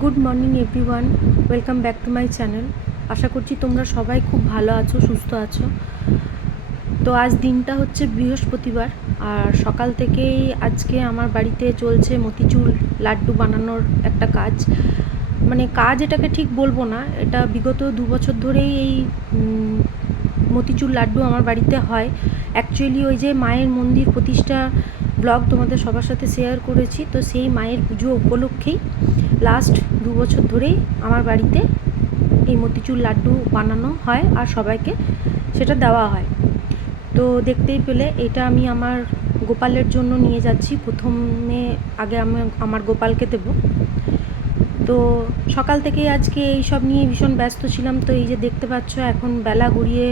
Good morning everyone welcome back to my channel আশা করছি তোমরা সবাই খুব ভালো আছো, সুস্থ আছো। তো আজ দিনটা হচ্ছে বৃহস্পতিবার, আর সকাল থেকেই আজকে আমার বাড়িতে চলছে মতিচুর লাড্ডু বানানোর একটা কাজ। মানে কাজ এটাকে ঠিক বলব না, এটা বিগত দু বছর ধরেই এই মতিচুর লাড্ডু আমার বাড়িতে হয়। অ্যাকচুয়ালি ওই যে মায়ের মন্দির প্রতিষ্ঠা ব্লগ তোমাদের সবার সাথে শেয়ার করেছি, তো সেই মায়ের পুজো উপলক্ষেই লাস্ট দু বছর ধরেই আমার বাড়িতে এই মতিচুর লাড্ডু বানানো হয় আর সবাইকে সেটা দেওয়া হয়। তো দেখতেই পেলে এটা আমি আমার গোপালের জন্য নিয়ে যাচ্ছি। প্রথমে আগে আমি আমার গোপালকে দেবো। তো সকাল থেকে আজকে এই সব নিয়ে ভীষণ ব্যস্ত ছিলাম। তো এই যে দেখতে পাচ্ছ, এখন বেলা গড়িয়ে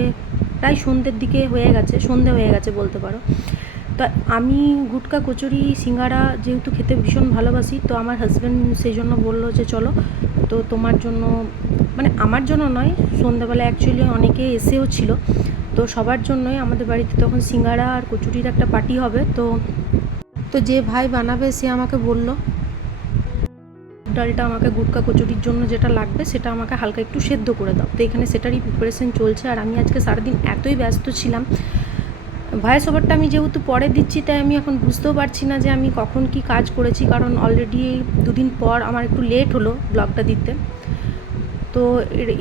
প্রায় সন্ধ্যের দিকে হয়ে গেছে, সন্ধে হয়ে গেছে বলতে পারো। তো আমি গুটকা, কচুরি, সিঙ্গারা যেহেতু খেতে ভীষণ ভালোবাসি, তো আমার হাজব্যান্ড সেই জন্য বলল যে চলো, তো তোমার জন্য মানে আমার জন্য নয়, সন্ধ্যাবেলা অ্যাকচুয়ালি অনেকে এসেও ছিল, তো সবার জন্যই আমাদের বাড়িতে তখন সিঙ্গারা আর কচুরির একটা পার্টি হবে, তো তো যে ভাই বানাবে সে আমাকে বলল, ডালটা আমাকে গুটকা, কচুরির জন্য যেটা লাগবে সেটা আমাকে হালকা একটু সেদ্ধ করে দাও, তো এখানে সেটারই প্রিপারেশন চলছে, আর আমি আজকে সারাদিন এতই ব্যস্ত ছিলাম ভয়েস ওভারটা আমি যেহেতু পরে দিচ্ছি, তাই আমি এখন বুঝতেও পারছি না যে আমি কখন কি কাজ করেছি, কারণ অলরেডি দুদিন পর আমার একটু লেট হলো ব্লগটা দিতে। তো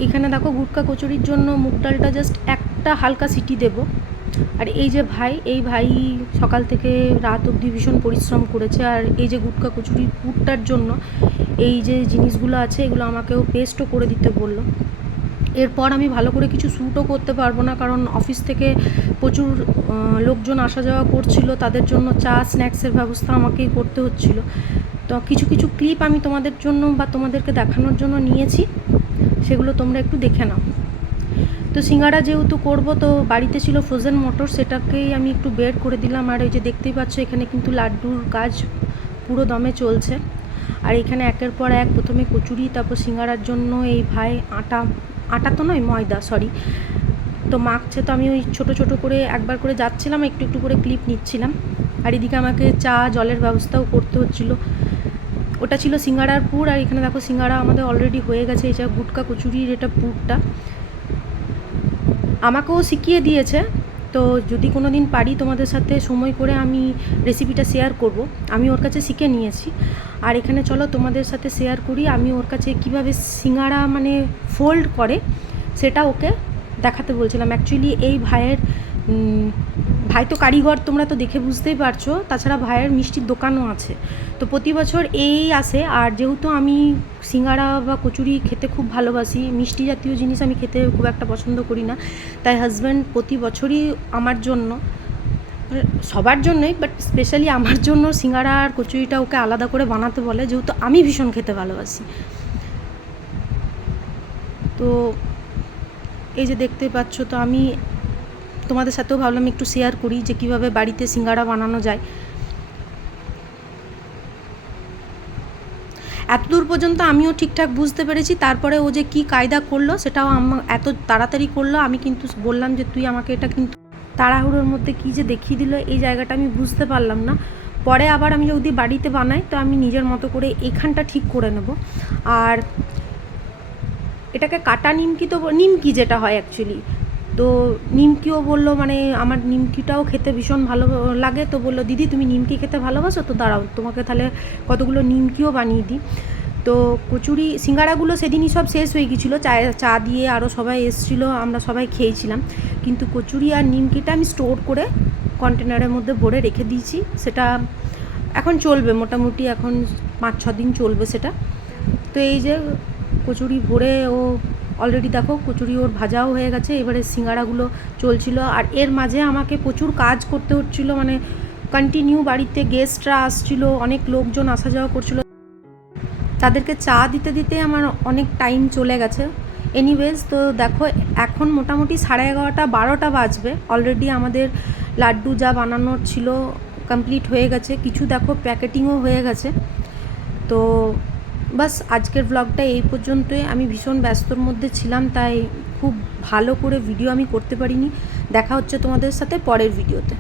এখানে দেখো গুটকা কচুরির জন্য মুগ ডালটা জাস্ট একটা হালকা সিটি দেব। আর এই যে ভাই, এই ভাই সকাল থেকে রাত অবধি ভীষণ পরিশ্রম করেছে, আর এই যে গুটকা কচুরি পুরটার জন্য এই যে জিনিসগুলো আছে, এগুলো আমাকেও পেস্টও করে দিতে বলল। এরপর আমি ভালো করে কিছু শ্যুটও করতে পারব না, কারণ অফিস থেকে প্রচুর লোকজন আসা যাওয়া করছিল, তাদের জন্য চা স্ন্যাক্সের ব্যবস্থা আমাকেই করতে হচ্ছিল। তো কিছু কিছু ক্লিপ আমি তোমাদের জন্য বা তোমাদেরকে দেখানোর জন্য নিয়েছি, সেগুলো তোমরা একটু দেখে নাও। তো সিঙ্গারা যেহেতু করব, তো বাড়িতে ছিল ফ্রোজেন মটর সেটাকেই আমি একটু বের করে দিলাম। আর ওই যে দেখতেই পাচ্ছ, এখানে কিন্তু লাড্ডুর কাজ পুরো দমে চলছে। আর এখানে একের পর এক প্রথমে কচুরি, তারপর সিঙ্গারার জন্য এই ভাই আটা আটা তো নয়, ময়দা সরি তো মাখছে তো আমি ওই ছোট ছোট করে একবার করে যাচ্ছিলাম, একটু একটু করে ক্লিপ নিচ্ছিলাম। আর এদিকে আমাকে চা, জলের ব্যবস্থাও করতে হচ্ছিল। ওটা ছিল সিঙ্গারার পুর আর এখানে দেখো সিঙ্গারা আমাদের অলরেডি হয়ে গেছে যা গুটকা কচুরির এটা পুরটা। আমাকেও শিখিয়ে দিয়েছে তো যদি কোনো দিন পারি তোমাদের সাথে সময় করে আমি রেসিপিটা শেয়ার করব। আমি ওর কাছে শিখে নিয়েছি। আর এখানে চলো তোমাদের সাথে শেয়ার করি। আমি ওর কাছে কীভাবে সিঙ্গারা মানে ফোল্ড করে, সেটা ওকে দেখাতে বলছিলাম। অ্যাকচুয়ালি এই ভাইয়ের ভাই তো কারিগর, তোমরা তো দেখে বুঝতেই পারছ। তাছাড়া ভাইয়ের মিষ্টির দোকানও আছে। তো প্রতি বছর এই আসে। আর যেহেতু আমি সিঙ্গারা বা কচুরি খেতে খুব ভালোবাসি, মিষ্টি জাতীয় জিনিস আমি খেতে খুব একটা পছন্দ করি না। তাই হাজব্যান্ড প্রতি বছরই আমার জন্য, সবার জন্যই বাট স্পেশালি আমার জন্য সিঙ্গারা আর কচুরিটা ওকে আলাদা করে বানাতে বলে, যেহেতু আমি ভীষণ খেতে ভালোবাসি। তো এই যে দেখতে পাচ্ছ, তো আমি তোমাদের সাথেও ভাবলাম একটু শেয়ার করি যে কীভাবে বাড়িতে সিঙ্গারা বানানো যায়। এতদূর পর্যন্ত আমিও ঠিকঠাক বুঝতে পেরেছি, তারপরে ও যে কি কায়দা করল সেটাও আমার এত তাড়াতাড়ি করল, আমি কিন্তু বললাম যে তুই আমাকে এটা কিন্তু তাড়াহুড়োর মধ্যে কী যে দেখিয়ে দিল, এই জায়গাটা আমি বুঝতে পারলাম না। পরে আবার আমি যদি বাড়িতে বানাই, তো আমি নিজের মতো করে এখানটা ঠিক করে নেব। আর এটাকে কাটা নিমকি তো, নিমকি যেটা হয় অ্যাকচুয়ালি তো নিমকিও বলল মানে আমার নিমকিটাও খেতে ভীষণ ভালো লাগে। তো বলল, দিদি, তুমি নিমকি খেতে ভালোবাসো? তো দাঁড়াও, তোমাকে তাহলে কতগুলো নিমকিও বানিয়ে দিই। তো কচুরি, সিঙ্গারাগুলো সেদিনই সব শেষ হয়ে গিয়েছিল। চা চা দিয়ে আরও সবাই এসেছিল, আমরা সবাই খেয়েছিলাম। কিন্তু কচুরি আর নিমকিটা আমি স্টোর করে কন্টেনারের মধ্যে ভরে রেখে দিয়েছি। সেটা এখন চলবে, মোটামুটি এখন পাঁচ, ছ দিন চলবে সেটা। তো এই যে কচুরি ভরে ও অলরেডি দেখো কচুরি ওর ভাজাও হয়ে গেছে, এবারে সিঙ্গাড়াগুলো চলছিল। আর এর মাঝে আমাকে প্রচুর কাজ করতে হচ্ছিল মানে কন্টিনিউ বাড়িতে গেস্টরা আসছিল, অনেক লোকজন আসা যাওয়া করছিল। তাদেরকে চা দিতে দিতে আমার অনেক টাইম চলে গেছে। এনিওয়েজ তো দেখো, এখন মোটামুটি সাড়ে এগারোটা, বারোটা বাজবে। অলরেডি আমাদের লাড্ডু যা বানানোর ছিল কমপ্লিট হয়ে গেছে। কিছু দেখো প্যাকেটিংও হয়ে গেছে। তো বাস আজকের ব্লগটা এই পর্যন্তই। আমি ভীষণ ব্যস্তর মধ্যে ছিলাম, তাই খুব ভালো করে ভিডিও আমি করতে পারিনি। দেখা হচ্ছে তোমাদের সাথে পরের ভিডিওতে